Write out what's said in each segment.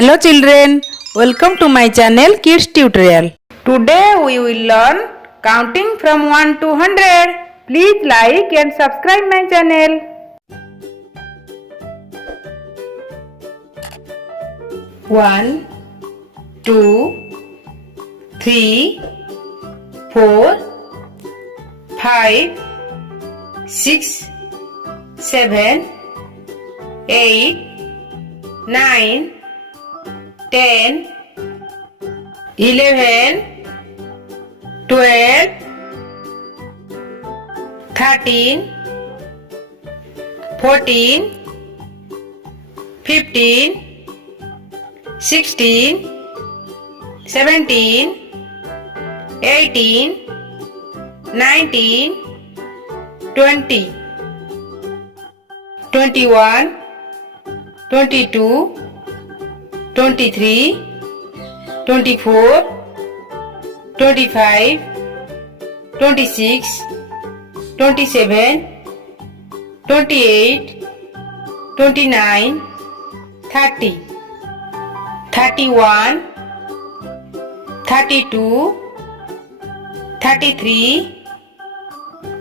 Hello children, welcome to my channel Kids Tutorial. Today we will learn counting from 1 to 100. Please like and subscribe my channel. 1, 2, 3, 4, 5, 6, 7, 8, 9, 10, 11, 12, 13, 14, 15, 16, 17, 18, 19, 20, 21, 22, 23, 24, 25, 26, 27, 28, 29, 30, 31, 32, 33,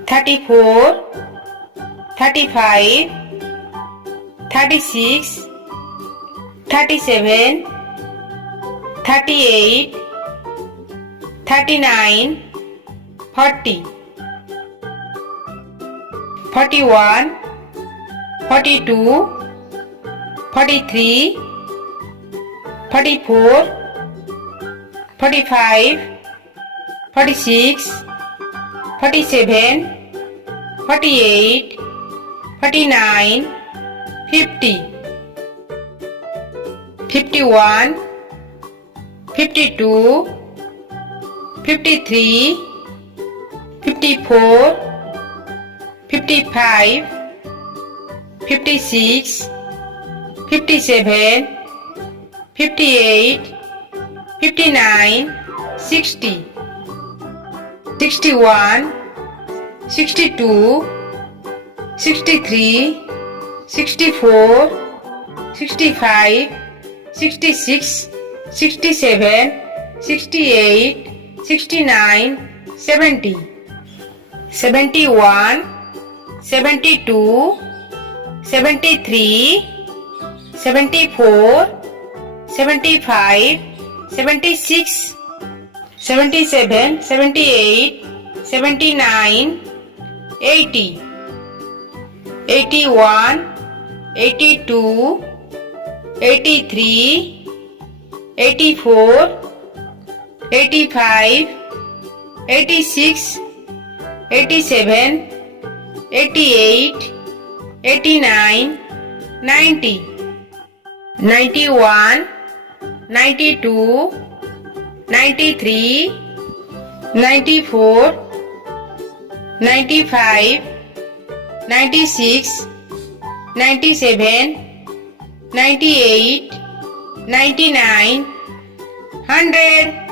34, 35, 36, 37, 38, 39, 40, 41, 42, 43, 44, 45, 46, 47, 48, 49, 50, 51, 52, 53, 54, 55, 56, 57, 58, 59, 60, 61, 62, 63, 64, 65, 66, 67, 68, 69, 70, 71, 72, 73, 74, 75, 76, 77, 78, 79, 80, 81, 82, 83, 84, 85, 86, 87, 88, 89, 90, 91, 92, 93, 94, 95, 96, 97, 98, 99, 100.